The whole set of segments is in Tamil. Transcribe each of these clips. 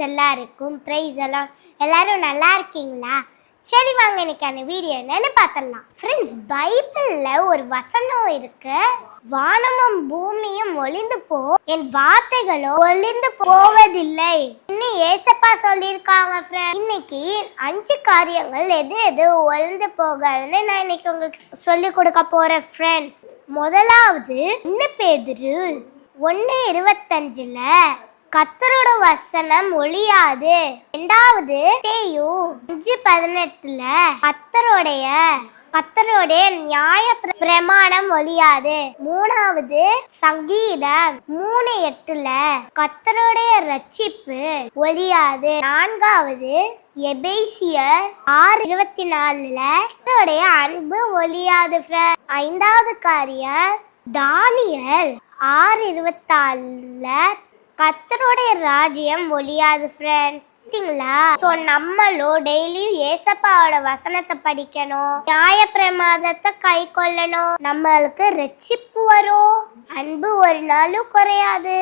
ஃப்ரெண்ட்ஸ் எல்லாருக்கும் ப்ரைஸ் எல்லாம் எல்லாரும் நல்லா இருக்கீங்களா? சரி வாங்க இன்னைக்கான வீடியோ என்னன்னு பார்த்தலாம். ஃப்ரெண்ட்ஸ், பைபிள்ல ஒரு வசனம் இருக்கு. வானமும் பூமியும் ஒளிந்து போ, என் வார்த்தைகளோ ஒளிந்து போவதில்லை. இன்னும் ஏசப்பா சொல்லியிருக்காங்க. ஃப்ரெண்ட்ஸ், இன்னைக்கு 5 காரியங்கள் எது எது ஒளிந்து போகாதுன்னு நான் இன்னைக்கு உங்களுக்கு சொல்லி கொடுக்க போறேன். ஃப்ரெண்ட்ஸ், முதலாவது 1 பேதுரு 1:25 கர்த்தரோட வசனம் ஒளியாது. இரண்டாவது 5:18 கர்த்தருடைய நியாய பிரமாணம் ஒளியாது. மூணாவது சங்கீதம் 3:8 கர்த்தருடைய ரட்சிப்பு ஒளியாது. நான்காவது எபேசியர் 6:24 கர்த்தருடைய அன்பு ஒளியாது. ஐந்தாவது காரியம் தானியேல் 6:24 கர்த்தருடைய ராஜ்யம் ஒளியாது. ஃப்ரெண்ட்ஸ், ஸோ நம்மளும் டெய்லியும் ஏசப்பாவோட வசனத்தை படிக்கணும், நியாய பிரமாதத்தை கை கொள்ளணும். நம்மளுக்கு ரட்சிப்பு வரும், அன்பு ஒரு நாளும் குறையாது,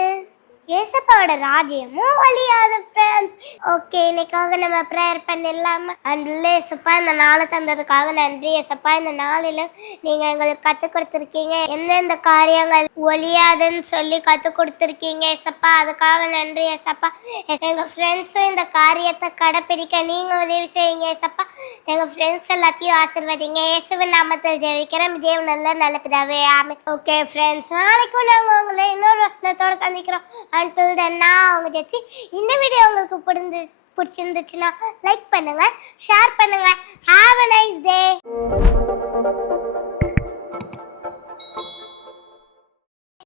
ஏசப்பாவோட ராஜ்யமும் ஒளியாது. ஃப்ரெண்ட்ஸ், ஓகே, இன்னைக்காக நம்ம ப்ரேயர் பண்ணிடலாமா? அன்புள்ள ஏசப்பா, இந்த நாளை தந்ததுக்காக நன்றி. ஏசப்பா, இந்த நாளில் நீங்கள் எங்களுக்கு கற்றுக் கொடுத்துருக்கீங்க, எந்தெந்த காரியங்கள் ஒளியாதுன்னு சொல்லி கற்றுக் கொடுத்துருக்கீங்க ஏசப்பா, அதுக்காக நன்றி ஏசப்பா. எங்கள் ஃப்ரெண்ட்ஸும் இந்த காரியத்தை கடைப்பிடிக்க நீங்கள் உதவி செய்யுங்க ஏசப்பா. எங்கள் ஃப்ரெண்ட்ஸ் எல்லாத்தையும் ஆசீர்வதிங்க. இயேசுவின் நாமத்தில் ஜெபிக்கிறேன், ஜெயம் நல்ல பிதாவே, ஆமென். ஓகே ஃப்ரெண்ட்ஸ், நாளைக்கும் நாங்கள் உங்களை இன்னொரு வசனத்தோட சந்திக்கிறோம். Until then, இந்த வீடியோ உங்களுக்கு பிடிச்சிருந்துச்சுன்னா லைக் பண்ணுங்க, ஷேர் பண்ணுங்க. Have a nice day.